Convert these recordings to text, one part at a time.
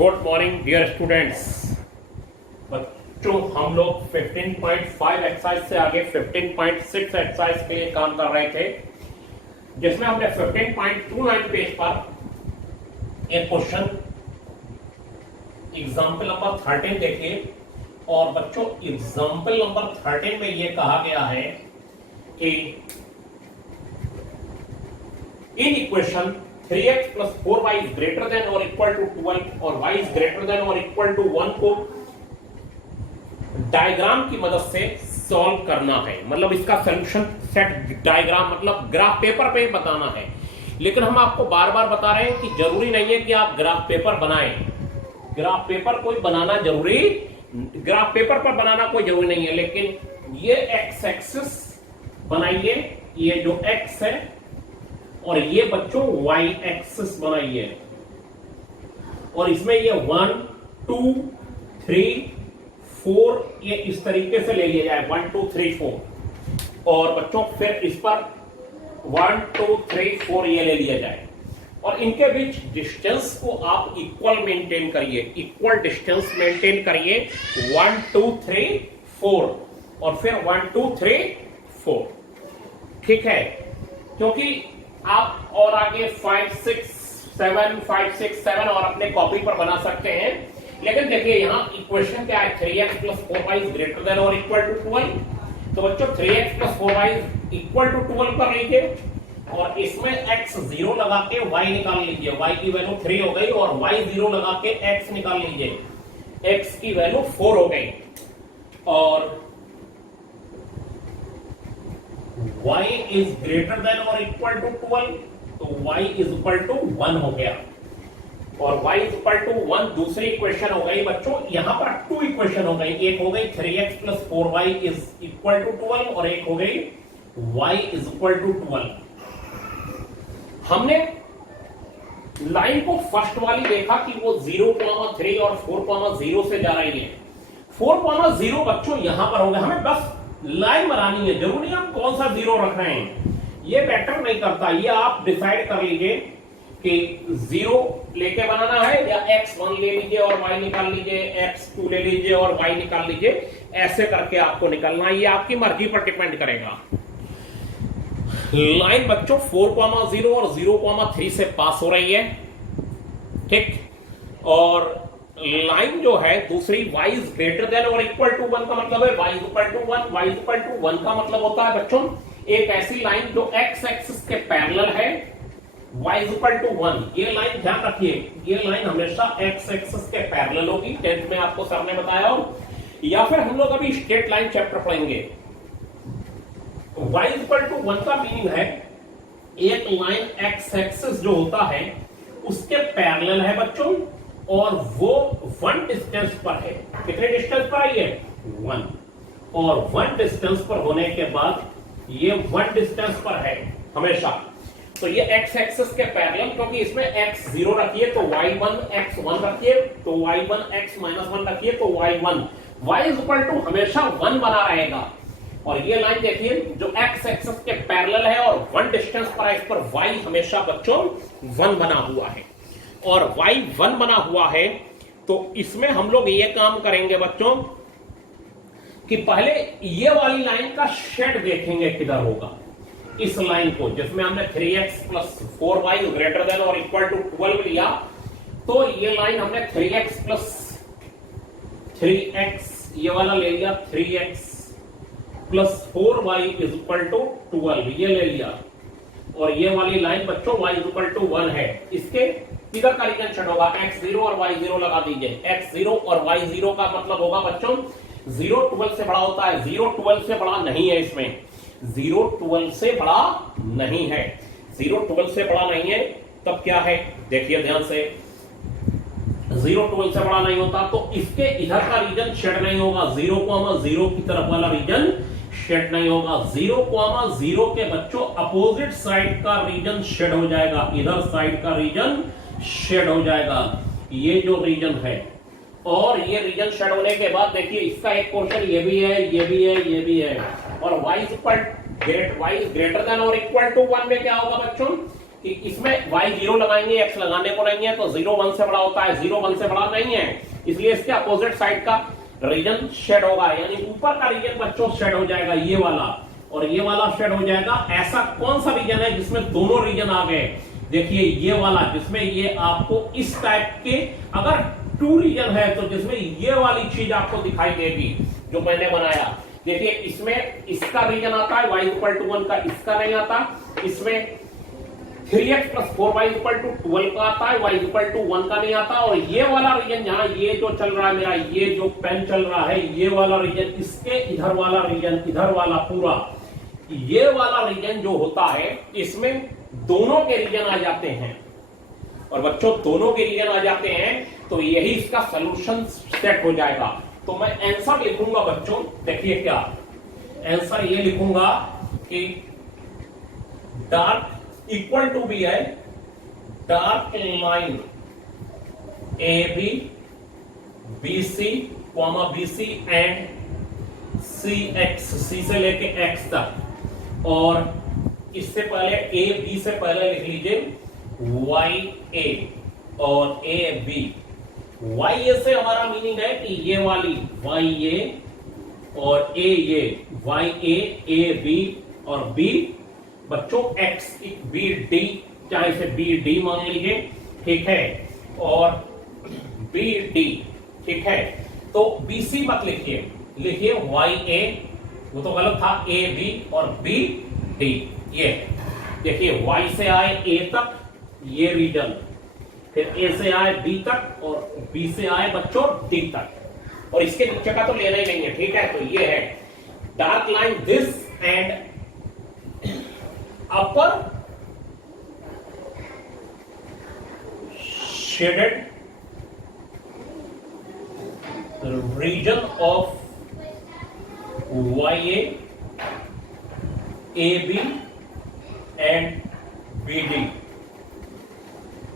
Good morning dear students. बच्चों हम लोग 15.5 एक्सरसाइज से आगे 15.6 एक्सरसाइज के लिए काम कर रहे थे, जिसमें हमने 15.29 पेज पर एक क्वेश्चन एग्जाम्पल नंबर 13 देखे। और बच्चों एग्जाम्पल नंबर 13 में यह कहा गया है कि in equation 3x plus 4y is greater than or equal to 12 और y is greater than or equal to 1 को डायग्राम की मदद से सॉल्व करना है। मतलब इसका सॉल्यूशन सेट डायग्राम मतलब ग्राफ पेपर पे बताना है। लेकिन हम आपको बार बार बता रहे हैं कि जरूरी नहीं है कि आप ग्राफ पेपर बनाएं। ग्राफ पेपर कोई बनाना जरूरी, ग्राफ पेपर पर बनाना कोई जरूरी नहीं है। लेकिन ये एक्स एक्सिस बनाइए, ये जो एक्स है, और ये बच्चों y एक्सिस बनाइए, और इसमें ये 1 2 3 4 ये इस तरीके से ले लिया जाए 1 2 3 4। और बच्चों फिर इस पर 1 2 3 4 ये ले लिया जाए, और इनके बीच डिस्टेंस को आप इक्वल मेंटेन करिए, इक्वल डिस्टेंस मेंटेन करिए 1 2 3 4 और फिर 1 2 3 4। ठीक है, क्योंकि आप और आगे 5 6 7 5 6 7 और अपने कॉपी पर बना सकते हैं। लेकिन देखिए यहाँ इक्वेशन क्या है, 3x plus 4y is greater than or equal to 12। तो बच्चों 3x plus 4y is equal to 12 कर लीजिए, और इसमें x 0 लगा के y निकाल लीजिए। y की वैल्यू 3 हो गई, और y 0 लगा के x निकाल लीजिए, x की वैल्यू 4 हो गई, और y is greater than or equal to 12, तो y is equal to 1 हो गया, और y is equal to 1 दूसरी इक्वेशन हो गई। बच्चों यहां पर 2 इक्वेशन हो गई, एक हो गई 3x plus 4y is equal to 12 और एक हो गई y is equal to 12। हमने लाइन को फर्स्ट वाली देखा कि वो 0,3 और 4,0 से जा रही है। 4,0 बच्चों यहां पर हो गया, हमें बस लाइन बनानी है, जरूरी नहीं हम कौन सा 0 रख रहे हैं, ये मैटर नहीं करता। ये आप डिसाइड कर लीजिए कि 0 लेके बनाना है या x1 ले लीजिए और y निकाल लीजिए, x2 ले लीजिए और y निकाल लीजिए, ऐसे करके आपको निकालना है। ये आपकी मर्जी पर डिपेंड करेगा। लाइन बच्चों 4,0 और 0,3 से पास हो रही है, ठीक। और लाइन जो है दूसरी y is greater than or equal to 1 का मतलब है y is equal to 1, y is equal to 1 का मतलब होता है बच्चों एक ऐसी लाइन जो x एक्सिस के पैरेलल है, y is equal to 1। ये लाइन ध्यान रखिए, ये लाइन हमेशा x एक्सिस के पैरेलल होगी, 10th में आपको सर ने बताया हो, या फिर हम लोग अभी स्ट्रेट लाइन चैप्टर पढ़ेंगे। y is equal to 1 का मीनिंग है एक लाइन x एक्सिस जो होता है उसके पैरेलल है बच्चों, और वो 1 डिस्टेंस पर है। कितने डिस्टेंस पर है ये 1, और 1 डिस्टेंस पर होने के बाद ये 1 डिस्टेंस पर है हमेशा। तो ये x एक्सिस के पैरेलल, क्योंकि इसमें x 0 रखिए तो y1 x1 रखिए, तो y1 x -1 रखिए तो y1, y is equal to हमेशा 1 बना रहेगा। और ये लाइन देखिए जो x एक्सिस के पैरेलल है और 1 डिस्टेंस पर है, इस पर y हमेशा बच्चों 1 बना हुआ है, और y 1 बना हुआ है। तो इसमें हम लोग ये काम करेंगे बच्चों कि पहले ये वाली लाइन का शेड देखेंगे किधर होगा। इस लाइन को जिसमें हमने 3x plus 4y greater than or equal to 12 लिया, तो ये लाइन हमने 3x plus 3x ये वाला ले लिया, 3x plus 4y is equal to 12 ये ले लिया, और ये वाली लाइन बच्चों y is equal to 1 है। इसके इधर का रीजन शेड होगा, x0 और y0 लगा दीजिए। x0 और y0 का मतलब होगा बच्चों 0 12 से बड़ा होता है, 0 12 से बड़ा नहीं है, इसमें 0 12 से बड़ा नहीं है, 0 12 से बड़ा नहीं है। तब क्या है देखिए ध्यान से, 0 12 से बड़ा नहीं होता तो इसके इधर का रीजन शेड नहीं होगा, 0,0 की तरफ वाला रीजन शेड नहीं होगा। 0,0 के बच्चों अपोजिट साइड का रीजन शेड हो जाएगा, इधर साइड का रीजन शेड हो जाएगा, ये जो रीजन है। और ये रीजन शेड होने के बाद देखिए इसका एक पोर्शन ये भी है, ये भी है, ये भी है, और y इज ग्रेटर देन और इक्वल टू 1 में क्या होगा बच्चों, कि इसमें y 0 लगाएंगे, x लगाने को नहीं है, तो 0 1 से बड़ा होता है, 0 1 से बड़ा नहीं है, इसलिए इसके अपोजिट साइड का रीजन शेड होगा, यानी ऊपर का रीजन बच्चों शेड हो जाएगा, ये वाला और ये वाला शेड हो जाएगा। ऐसा कौन सा रीजन है जिसमें दोनों रीजन आ गए? देखिए ये वाला, जिसमें ये आपको इस टाइप के अगर 2 रीजन है तो जिसमें ये वाली चीज आपको दिखाई देगी जो मैंने बनाया। देखिए इसमें इसका रीजन आता है y इक्वल टू 1 का, इसका नहीं आता। इसमें 3x plus 4y equal to 12 का आता है, y इक्वल टू 1 का नहीं आता। और ये वाला रीजन जहां ये जो चल रहा है मेरा, ये जो पेन चल रहा है, ये वाला रीजन, इसके इधर वाला रीजन, इधर वाला पूरा ये वाला रीजन जो होता है, इसमें दोनों के रीजन आ जाते हैं। और बच्चों दोनों के रीजन आ जाते हैं तो यही इसका सॉल्यूशन सेट हो जाएगा। तो मैं आंसर लिखूंगा बच्चों, देखिए क्या आंसर ये लिखूंगा कि डार्क इक्वल टू भी है dark line a b c comma b c and c x, c से लेके एक्स तक। और इससे पहले ए बी से पहले लिख लीजिए वाई ए और ए बी। वाई ए से हमारा मीनिंग है कि ये वाली वाई ए और ए ये वाई ए बी और बी बच्चों एक्स बी डी, चाहे से बी डी मान लीजिए, ठीक है, और बी डी, ठीक है। तो बी सी मत लिखिए, लिखिए वाई ए, वो तो गलत था, ए बी और बी डी। ये देखिए वाई से आए ए तक ये रीजन, फिर ए से आए बी तक और बी से आए बच्चों डी तक, और इसके नीचे का तो लेना ही नहीं है, ठीक है। तो ये है dark line this and upper shaded region of y A B and B D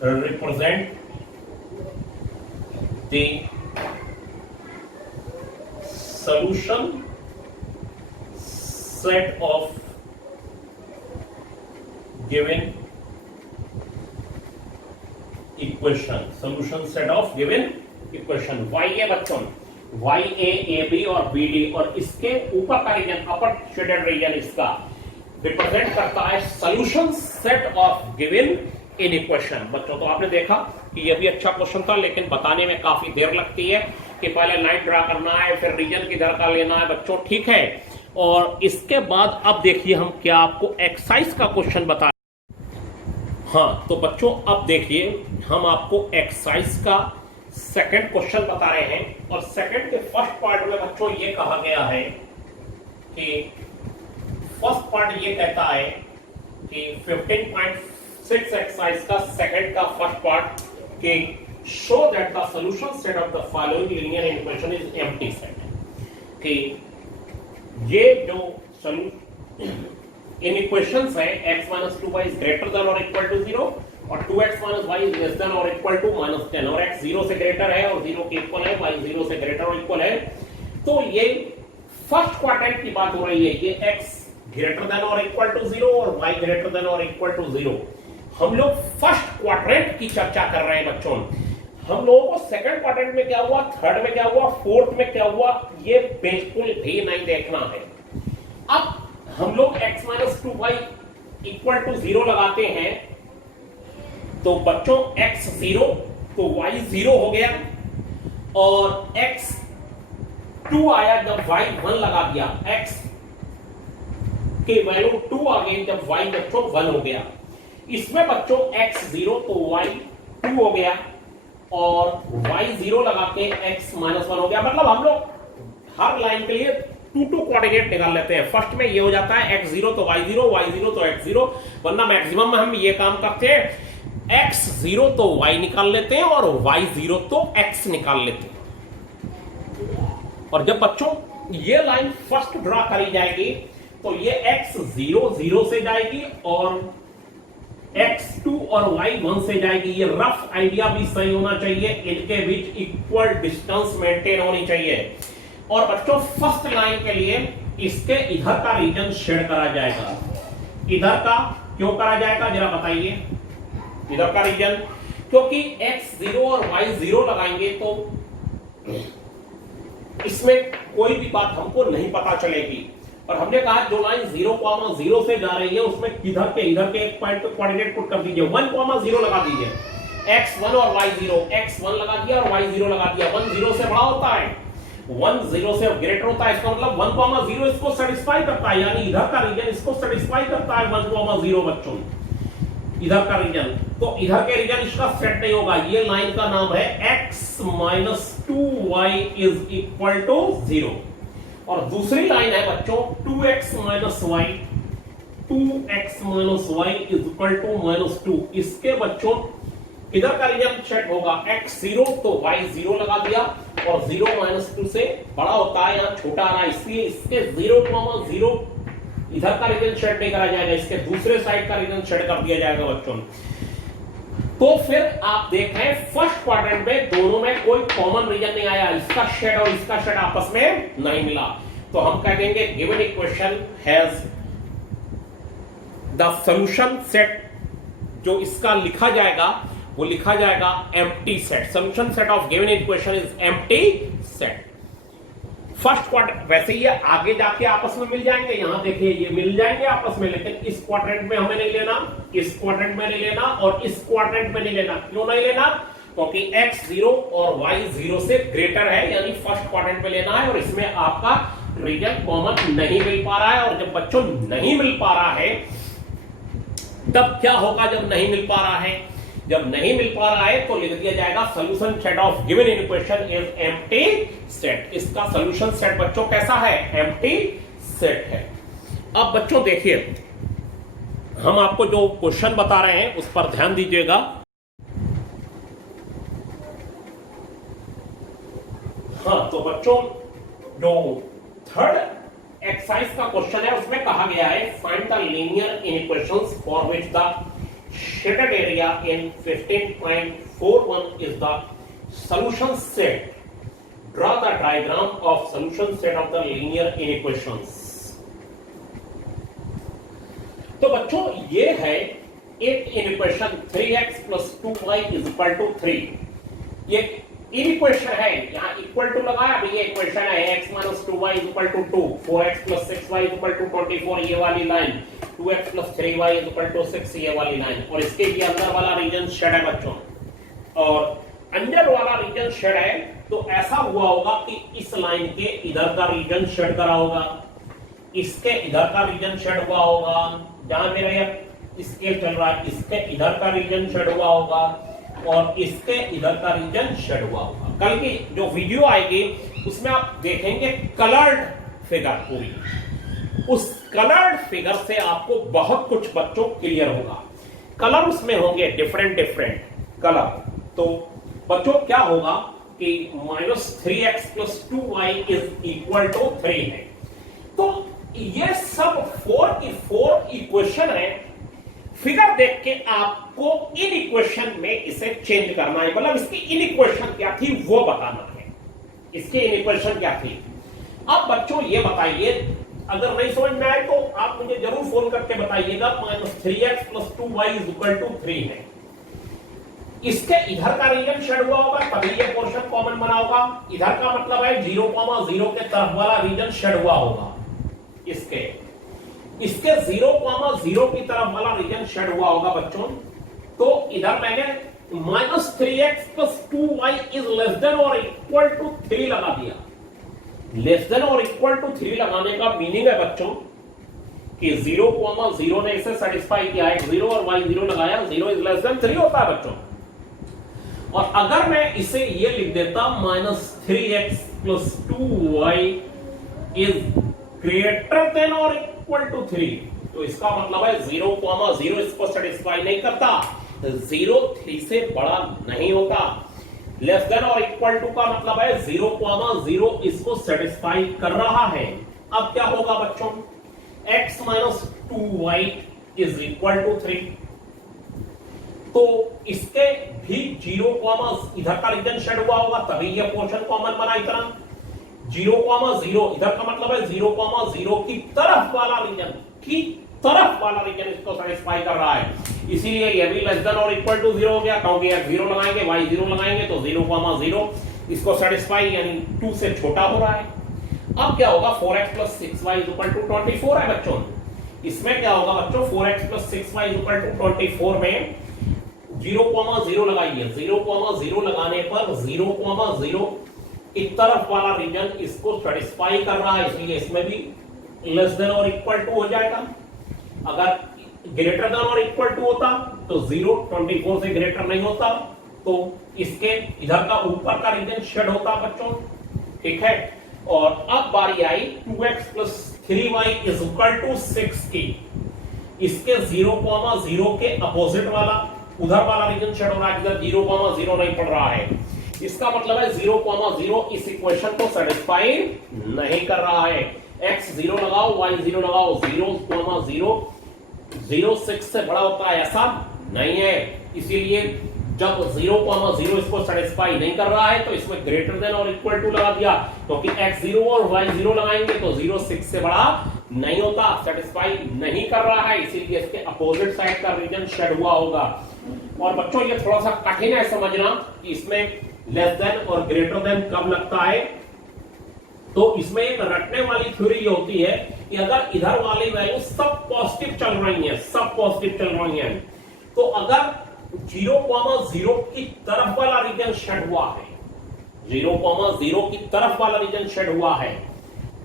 represent the solution set of given equation, solution set of given equation। y ए बच्चों y ए बी और बी डी, और इसके ऊपर का reason अपर shaded reason इसका represent करता है solution set of given in equation. बच्चों तो आपने देखा कि यह भी अच्छा क्वेश्चन था, लेकिन बताने में काफी देर लगती है कि पहले लाइन ड्रा करना है, फिर रीजन किधर का लेना है बच्चों, ठीक है। और इसके बाद अब देखिए हम क्या आपको एक्सरसाइज का क्वेश्चन बता। हाँ तो बच्चों अब देखिए हम आपको एक्सरसाइज का सेकंड क्वेश्चन बता रहे हैं, और सेकंड के फर्स्ट पार्ट में बच्चों ये कहा गया है कि फर्स्ट पार्ट ये कहता है कि 15.6 एक्सरसाइज का सेकंड का फर्स्ट पार्ट कि show that the solution set of the following linear equation is empty set, कि ये जो इन इक्वेशंस है x - 2y is greater than और इक्वल टू 0 और 2x - y is less than और इक्वल टू -10, और x 0 से ग्रेटर है और 0 के इक्वल है, y 0 से ग्रेटर और इक्वल है। तो ये फर्स्ट क्वाड्रेंट की बात हो रही है, ये x ग्रेटर देन और इक्वल टू 0 और y ग्रेटर देन और इक्वल टू 0। हम लोग फर्स्ट क्वाड्रेंट की चर्चा कर रहे हैं बच्चों। हम लोगों को सेकंड क्वाड्रेंट में क्या हुआ, थर्ड में क्या हुआ, फोर्थ में क्या हुआ, ये बिल्कुल भी नहीं देखना है। अब हम लोग x - 2y इक्वल टू 0 लगाते हैं तो बच्चों x 0 तो y 0 हो गया, और x 2 आया जब y 1 लगा दिया, x के वैल्यू 2 आ गई जब y बच्चों 1 हो गया। इसमें बच्चों x 0 तो y 2 हो गया, और y 0 लगा के x -1 हो गया। मतलब हम लोग हर लाइन के लिए 2 कोऑर्डिनेट निकाल लेते हैं। फर्स्ट में ये हो जाता है x 0 तो y 0, y 0 तो x 0, वरना मैक्सिमम में हम ये काम करते हैं x 0 तो y निकाल लेते हैं और y 0 तो x निकाल लेते हैं। और जब बच्चों ये लाइन फर्स्ट ड्रा करी जाएगी तो ये x 0 0 से जाएगी और x 2 और y 1 से जाएगी। ये रफ आइडिया भी सही होना चाहिए, इनके बीच इक्वल डिस्टेंस मेंटेन होनी चाहिए। और बच्चों फर्स्ट लाइन के लिए इसके इधर का रीजन शेड करा जाएगा, इधर का क्यों करा जाएगा जरा बताइए इधर का रीजन, क्योंकि x0 और y0 लगाएंगे तो इसमें कोई भी बात हमको नहीं पता चलेगी। और हमने कहा जो लाइन 0,0 से जा रही है उसमें इधर के एक पॉइंट पे कोऑर्डिनेट पुट कर दीजिए, 1,0 लगा दीजिए, x1 और y0, x1 लगा दिया और y0 लगा दिया। 1 0 से बड़ा होता है, 1 0 से ग्रेटर होता है, इसका मतलब 1,0 इसको सेटिस्फाई करता है, यानी इधर का रीजन इसको सेटिस्फाई करता है 1,0 बच्चों, इधर का रीजन। तो इधर के रीजन इसका सेट नहीं होगा। ये लाइन का नाम है x - 2y = 0। और दूसरी लाइन है बच्चों 2x - y, 2x - y = -2। इसके बच्चों इधर का रीजन सेट होगा x0 तो y0 लगा दिया, और 0 - 2 से बड़ा होता है, यहां छोटा आ रहा है, इसलिए इसके 0,0 इधर का रीजन सेट नहीं करा जाएगा, इसके दूसरे साइड का रीजन सेट कर दिया जाएगा बच्चों। तो फिर आप देखें फर्स्ट क्वाड्रेंट में दोनों में कोई कॉमन रीजन नहीं आया, इसका शेड और इसका शेड आपस में नहीं मिला, तो हम कह देंगे given equation has the solution set. जो इसका लिखा जाएगा वो लिखा जाएगा empty set. Solution set of given equation is empty set. First quadrant, वैसे ये आगे जाके आपस में मिल जाएंगे, यहां देखिए ये मिल जाएंगे आपस में, लेकिन इस क्वाड्रेंट में हमें नहीं लेना, इस क्वाड्रेंट में नहीं लेना और इस क्वाड्रेंट में नहीं लेना। क्यों नहीं लेना? क्योंकि x0 और y0 से ग्रेटर है, यानी फर्स्ट क्वाड्रेंट में लेना है, और इसमें आपका रीजन कॉमन नहीं मिल पा रहा है। और जब बच्चों नहीं मिल पा रहा है तब क्या होगा? जब नहीं मिल पा रहा है, जब नहीं मिल पा रहा है तो लिख दिया जाएगा solution set of given equation is empty set. इसका सॉल्यूशन सेट बच्चों कैसा है? एम्प्टी सेट है। अब बच्चों देखिए, हम आपको जो क्वेश्चन बता रहे हैं उस पर ध्यान दीजिएगा। हाँ, तो बच्चों जो थर्ड एक्सरसाइज का क्वेश्चन है उसमें कहा गया है find the linear inequations for which the shaded area in 15.41 is the solution set. Draw the diagram of solution set of the linear inequations. तो बच्चों ये है एक इनइक्वेशन 3x + 2y = 3। ये इनइक्वेशन है, यहां इक्वल टू लगाया, अभी ये इक्वेशन है x - 2y = 2, 4x + 6y = 24, ये वाली लाइन, 2x + 3y = 6, ये वाली लाइन, और इसके ये अंदर वाला रीजन शेड है बच्चों, और अंदर वाला रीजन शेड है। तो ऐसा हुआ होगा कि इस लाइन के इधर का रीजन शेड करा होगा, इसके इधर का रीजन शेड हुआ होगा, जहां मेरा ये स्केल चल रहा है इसके इधर का रीजन शेड हुआ होगा, और इसके इधर का रीजन शेड हुआ होगा। कल की जो वीडियो आएगी उसमें आप देखेंगे कलर्ड फिगर पूरी, उस कलर्ड फिगर से आपको बहुत कुछ बच्चों क्लियर होगा। कलर उसमें होंगे डिफरेंट कलर। तो बच्चों क्या होगा कि -3x + 2y = 3 है। तो ये सब 4 की 4 इक्वेशन है। फिगर देख के आपको इन इक्वेशन में इसे चेंज करना है, मतलब इसकी इन इक्वेशन क्या थी वो बताना है, इसकी इन इक्वेशन क्या थी। अब बच्चों ये बताइए, अगर नहीं समझ में आए तो आप मुझे जरूर फोन करके बताइएगा। -3x + 2y = 3 है, इसके इधर का रीजन शेड हुआ होगा तभी ये पोर्शन कॉमन बना होगा। इधर का मतलब है 0,0 के तरफ वाला रीजन शेड हुआ होगा, इसके 0,0 की तरफ वाला रीजन शेड हुआ होगा बच्चों। तो इधर मैंने -3x + 2y ≤ 3 लगा दिया। <3 लगाने का मीनिंग है बच्चों कि 0,0 ने इसे सेटिस्फाई किया है, 0 और y0 लगाया, 0 <3 होता है बच्चों। और अगर मैं इसे ये लिख देता -3x + 2y ≥ 3, तो इसका मतलब है 0,0 इसको सेटिस्फाई नहीं करता, 0 3 से बड़ा नहीं होता। <= का मतलब है 0,0 इसको सेटिस्फाई कर रहा है। अब क्या होगा बच्चों? x - 2y = 3, तो इसके भी 0, इधर का रीजन शेड हुआ होगा तभी ये पोर्शन कॉमन बना। इतना 0,0 इधर का मतलब है 0,0 की तरफ वाला रीजन, की तरफ वाला रीजन इसको सेटिस्फाई कर रहा है, इसीलिए ये भी लेस देन और इक्वल टू 0 हो गया, क्योंकि x 0 लगाएंगे y 0 लगाएंगे तो 0,0 इसको सेटिस्फाई यानी 2 से छोटा हो रहा है। अब क्या होगा 4x + 6y = 24 है बच्चों। इसमें क्या होगा बच्चों 4x + 6y = 24 में 0,0 लगाइए, 0,0 लगाने पर 0,0 इस तरफ वाला रीजन इसको सेटिस्फाई कर रहा है, इसलिए इसमें भी लेस देन और इक्वल टू हो जाएगा। अगर ग्रेटर देन और इक्वल टू होता तो 0 24 से ग्रेटर नहीं होता, तो इसके इधर का ऊपर का रीजन शेड होता बच्चों, ठीक है। और अब बारी आई 2x + 3y = 6 की, इसके 0,0 के अपोजिट वाला उधर वाला रीजन शेड हो रहा है, इधर 0,0 नहीं पड़ रहा है, इसका मतलब है 0,0 इस इक्वेशन को सेटिस्फाई नहीं कर रहा है। x 0 लगाओ, y 0 लगाओ, 0,0 0 6 से बड़ा होता है ऐसा नहीं है, इसीलिए जब 0,0 इसको सेटिस्फाई नहीं कर रहा है तो इसमें ग्रेटर देन और इक्वल टू लगा दिया, क्योंकि x 0 और y 0 लगाएंगे तो 0 6 से बड़ा नहीं होता, सेटिस्फाई नहीं कर रहा है, इसीलिए इसके अपोजिट साइड का रीजन शेड हुआ होगा। और बच्चों ये थोड़ा सा कठिन है समझना कि इसमें लेस देन और ग्रेटर देन कब लगता है, तो इसमें एक रटने वाली थ्योरी ये होती है कि अगर इधर वाली वैल्यू सब पॉजिटिव चल रही है, सब पॉजिटिव चल रही है, तो अगर 0,0 की तरफ वाला रीजन शेड हुआ है, 0,0 की तरफ वाला रीजन शेड हुआ है,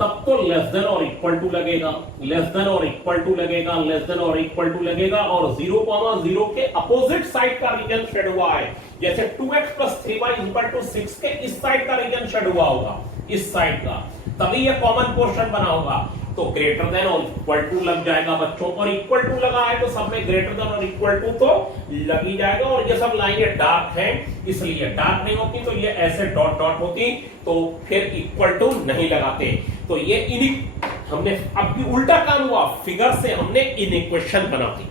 तब तो लेस देन और इक्वल टू लगेगा, लेस देन और इक्वल टू लगेगा, लेस देन और इक्वल टू लगेगा, और 0,0 के अपोजिट साइड का रीजन शेड हुआ है, जैसे 2x + 3y = 6 के इस साइड का रीजन शेड हुआ होगा, इस साइड का, तभी ये कॉमन पोर्शन बना होगा, तो ग्रेटर देन और इक्वल टू लग जाएगा बच्चों। और इक्वल टू लगा है तो सब में ग्रेटर देन और इक्वल टू तो लग ही जाएगा। और ये सब लाइनें डार्क हैं, इसलिए डार्क नहीं होती तो ये ऐसे डॉट डॉट होती, तो फिर इक्वल टू नहीं लगाते। तो ये हमने अब भी उल्टा काम हुआ, फिगर से हमने इनइक्वेशन बना दी।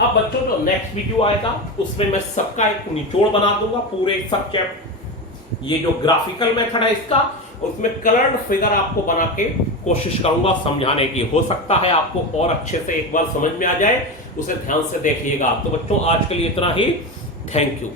अब बच्चों जो नेक्स्ट वीडियो आएगा उसमें मैं सबका एक निचोड़ बना दूंगा, पूरे सब चैप्टर, ये जो ग्राफिकल मेथड है इसका, उसमें कलर्ड फिगर आपको बना के कोशिश करूंगा समझाने की। हो सकता है आपको और अच्छे से एक बार समझ में आ जाए, उसे ध्यान से देखिएगा। तो बच्चों आज के लिए इतना ही, थैंक यू।